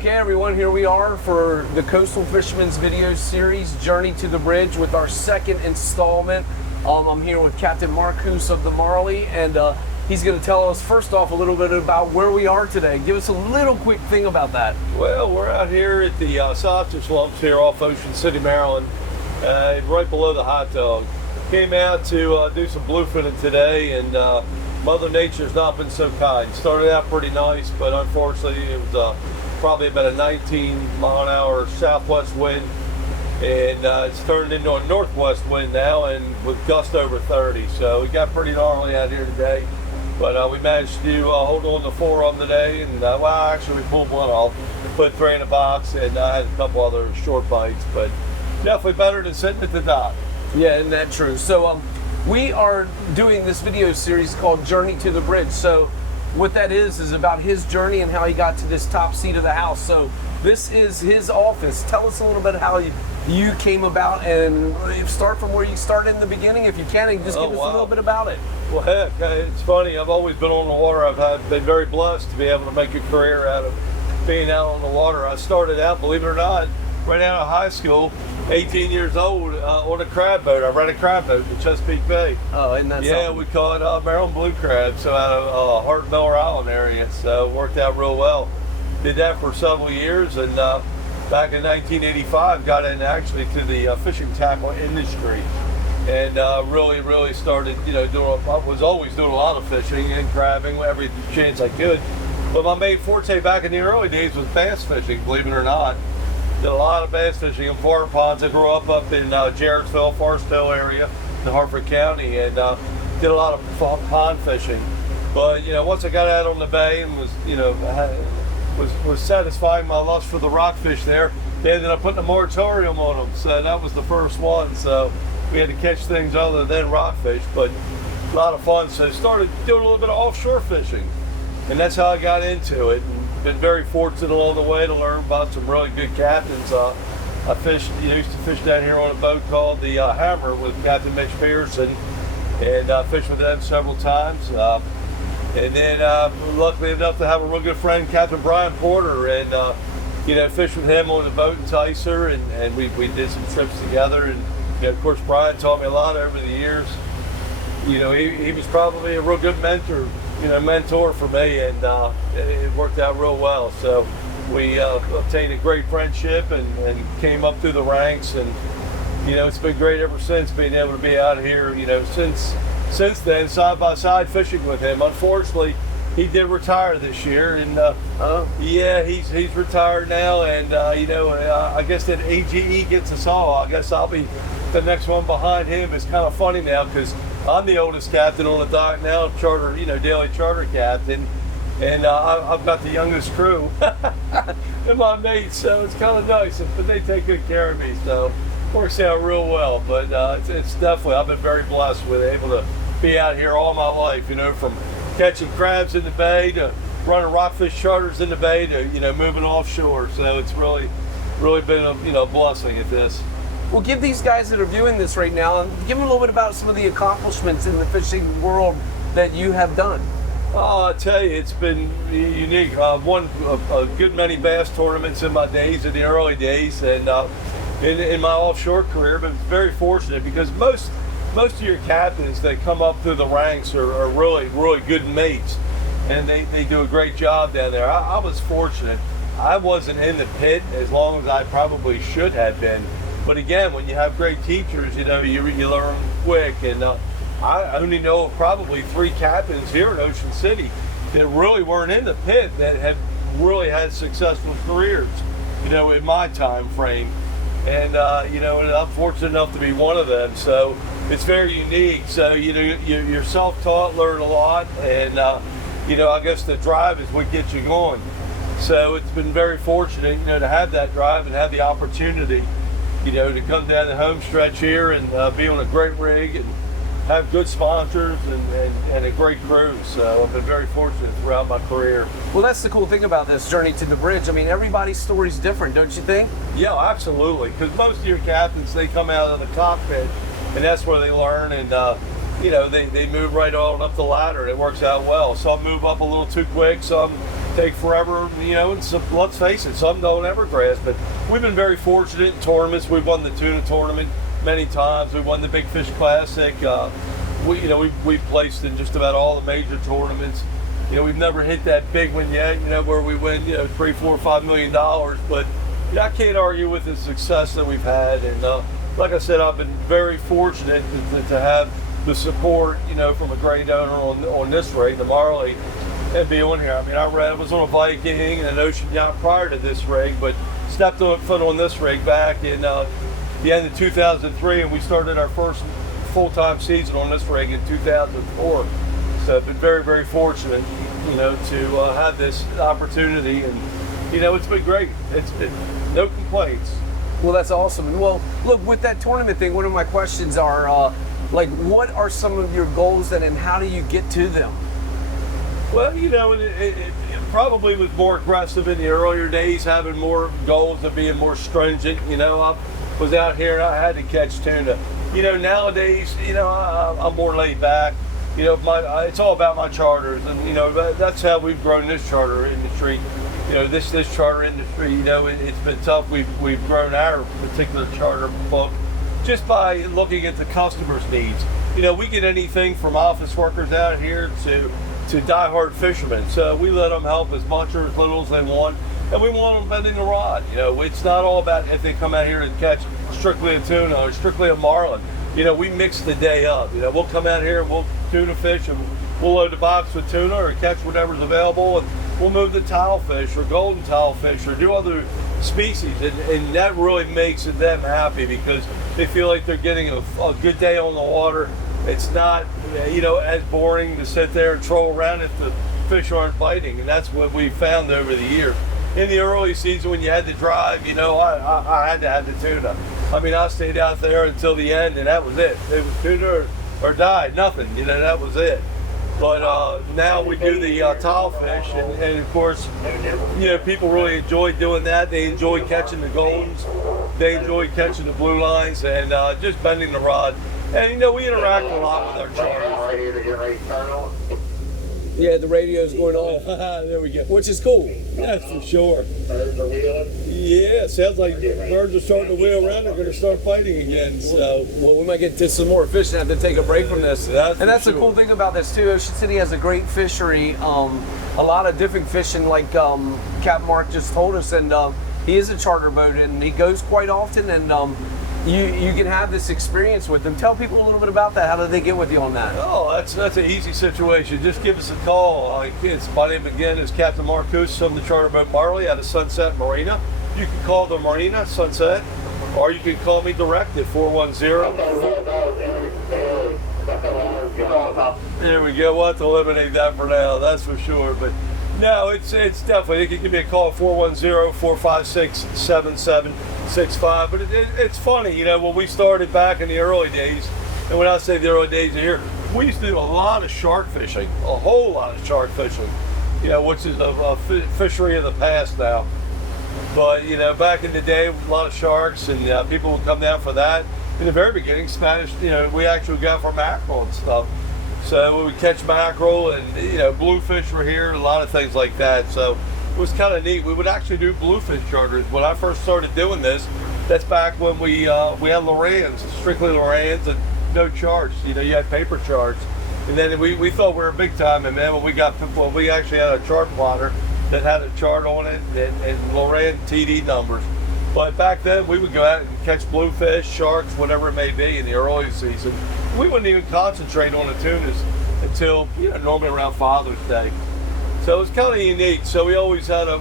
Okay, everyone, here we are for the Coastal Fisherman's video series, Journey to the Bridge, with our second installment. I'm here with Captain Marcus of the Marli, and he's going to tell us, first off, a little bit about where we are today. Give us a little quick thing about that. Well, we're out here at the sausage lumps here off Ocean City, Maryland, right below the hot dog. Came out to do some bluefin today, and Mother Nature's not been so kind. Started out pretty nice, but unfortunately it was probably about a 19-mile-an-hour southwest wind, and it's turned into a northwest wind now, and with gusts over 30. So we got pretty gnarly out here today, but we managed to hold on to 4 of them today, and well, actually we pulled one off, put 3 in a box, and I had a couple other short bites, but definitely better than sitting at the dock. Yeah, isn't that true? So we are doing this video series called Journey to the Bridge. So what that is about his journey and how he got to this top seat of the house. So this is his office. Tell us a little bit how you came about, and start from where you started in the beginning, if you can, and just give us a little bit about it. Well, heck, it's funny. I've always been on the water. Been very blessed to be able to make a career out of being out on the water. I started out, believe it or not, right out of high school, 18 years old, on a crab boat. I ran a crab boat in Chesapeake Bay. Oh, isn't that something? We caught Maryland blue crab, so out of Hart Miller Island area. So it worked out real well. Did that for several years, and back in 1985, got in actually to the fishing tackle industry, and really started, I was always doing a lot of fishing and crabbing every chance I could. But my main forte back in the early days was bass fishing, believe it or not. Did a lot of bass fishing in water ponds. I grew up in Jarrettsville, Forest Hill area in Harford County, and did a lot of pond fishing. But once I got out on the bay and was satisfying my lust for the rockfish there, they ended up putting a moratorium on them. So that was the first one. So we had to catch things other than rockfish, but a lot of fun. So started doing a little bit of offshore fishing, and that's how I got into it. And been very fortunate along the way to learn about some really good captains. I used to fish down here on a boat called the Hammer with Captain Mitch Pearson, and fished with them several times. And then luckily enough to have a real good friend, Captain Brian Porter, and fished with him on the boat in Tyser, and we did some trips together. And of course, Brian taught me a lot over the years. He was probably a real good mentor for me, and it worked out real well. So we obtained a great friendship and came up through the ranks, and it's been great ever since, being able to be out here since then, side by side fishing with him. Unfortunately, he did retire this year, and yeah, he's retired now, and I guess that AGE gets us all. I guess I'll be the next one behind him. It's kind of funny now because I'm the oldest captain on the dock now, daily charter captain, and I've got the youngest crew and my mates, so it's kind of nice, but they take good care of me, so it works out real well. But it's definitely, I've been very blessed with able to be out here all my life, from catching crabs in the bay to running rockfish charters in the bay to moving offshore. So it's really been a blessing at this. Well, give these guys that are viewing this right now, give them a little bit about some of the accomplishments in the fishing world that you have done. Oh, I tell you, it's been unique. I've won a good many bass tournaments in my days, in the early days, and in my offshore career. But very fortunate because most of your captains that come up through the ranks are really good mates, and they do a great job down there. I was fortunate. I wasn't in the pit as long as I probably should have been. But again, when you have great teachers, you learn quick. And I only know of probably 3 captains here in Ocean City that really weren't in the pit that had really had successful careers, in my time frame. And I'm fortunate enough to be one of them. So it's very unique. So you're self-taught, learn a lot, and I guess the drive is what gets you going. So it's been very fortunate, to have that drive and have the opportunity, to come down the home stretch here and be on a great rig and have good sponsors and a great crew. So I've been very fortunate throughout my career. Well, that's the cool thing about this Journey to the Bridge. I mean, everybody's story's different, don't you think? Yeah, absolutely. Because most of your captains, they come out of the cockpit, and that's where they learn, and they move right on up the ladder, and it works out well. Some move up a little too quick, some take forever, you know, and some, let's face it, some don't ever grasp it. We've been very fortunate in tournaments. We've won the tuna tournament many times. We won the Big Fish Classic. We've placed in just about all the major tournaments. You know, we've never hit that big one yet, you know, where we win, you know, $3, $4, $5 million. But you know, I can't argue with the success that we've had. And like I said, I've been very fortunate to have the support, you know, from a great owner on this rig, the Marli, and be on here. I mean, I was on a Viking and an Ocean yacht prior to this rig, but stepped foot on this rig back in the end of 2003, and we started our first full-time season on this rig in 2004. So I've been very, very fortunate, you know, to have this opportunity, and you know, it's been great. It's been no complaints. Well, that's awesome. And well, look, with that tournament thing, one of my questions are, like, what are some of your goals and how do you get to them? Well, you know, it probably was more aggressive in the earlier days, having more goals and being more stringent. You know, I was out here and I had to catch tuna. You know, nowadays, you know, I'm more laid back. You know, it's all about my charters, and you know, that's how we've grown this charter industry. You know, this charter industry, you know, it's been tough. We've grown our particular charter book just by looking at the customer's needs. You know, we get anything from office workers out here to diehard fishermen. So we let them help as much or as little as they want, and we want them bending the rod. You know, it's not all about if they come out here and catch strictly a tuna or strictly a marlin. You know, we mix the day up. You know, we'll come out here and we'll tuna fish and we'll load the box with tuna or catch whatever's available, and we'll move the tilefish or golden tilefish or do other species, and that really makes them happy because they feel like they're getting a good day on the water. It's not, you know, as boring to sit there and troll around if the fish aren't biting, and that's what we found over the years. In the early season when you had to drive, you know, I had to have the tuna. I mean, I stayed out there until the end, and that was it. It was tuna or died, nothing, you know, that was it. But now we do the tilefish, and of course, you know, people really enjoy doing that. They enjoy catching the goldens, they enjoy catching the blue lines, and just bending the rod. And you know, we interact a lot with our charters. Yeah, the radio's going off. There we go. Which is cool. That's for sure. Yeah, sounds like birds are starting to wheel around. They're going to start fighting again. So, well, we might get to some more fish and have to take a break from this. That's the cool thing about this too. Ocean City has a great fishery. A lot of different fishing, like Capt Mark just told us, and he is a charter boat, and he goes quite often, and you can have this experience with them. Tell people a little bit about that. How do they get with you on that? Oh, that's an easy situation. Just give us a call. My name again is Captain Marcus. I'm the charter boat Marli out of Sunset Marina. You can call the Marina, Sunset, or you can call me direct at 410. There we go. We'll have to eliminate that for now, that's for sure. But no, it's definitely, you can give me a call at 410-456-7765. But it's funny, you know, when we started back in the early days, and when I say the early days of here, we used to do a lot of shark fishing, a whole lot of shark fishing, you know, which is a fishery of the past now. But, you know, back in the day, a lot of sharks, and people would come down for that. In the very beginning, Spanish, you know, we actually got for mackerel and stuff. So we would catch mackerel, and you know, bluefish were here, a lot of things like that. So it was kind of neat. We would actually do bluefish charters. When I first started doing this, that's back when we had Lorans, strictly Lorans, and no charts. You know, you had paper charts. And then we thought we were big time, and then when we actually had a chart plotter that had a chart on it and Loran TD numbers. But back then, we would go out and catch bluefish, sharks, whatever it may be in the early season. We wouldn't even concentrate on the tunas until, you know, normally around Father's Day. So it was kind of unique. So we always had a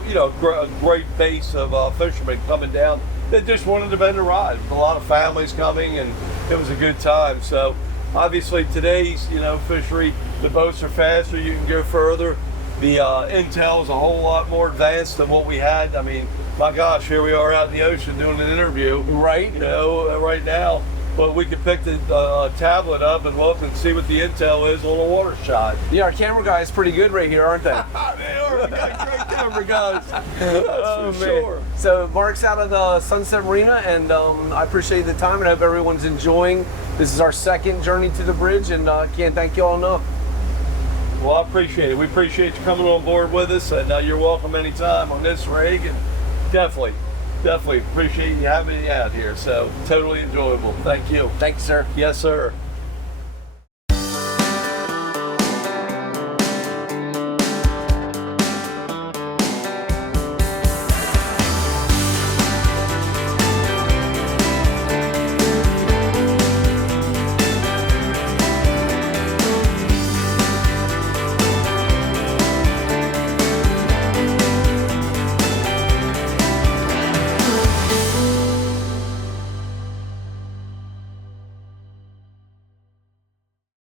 great base of fishermen coming down that just wanted to bend a rod. A lot of families coming, and it was a good time. So obviously today's, you know, fishery, the boats are faster, you can go further. The intel is a whole lot more advanced than what we had. I mean, my gosh, here we are out in the ocean doing an interview, right? You know, right now. But we could pick the tablet up and look and see what the intel is on a water shot. Yeah, our camera guys pretty good right here, aren't they? They are. We got great camera guys. That's for sure. So Mark's out of the Sunset Marina, and I appreciate the time, and I hope everyone's enjoying. This is our second journey to the bridge, and can't thank you all enough. Well, I appreciate it. We appreciate you coming on board with us, and you're welcome anytime on this rig. And definitely appreciate you having me out here. So totally enjoyable. Thank you. Thank you, sir. Yes, sir.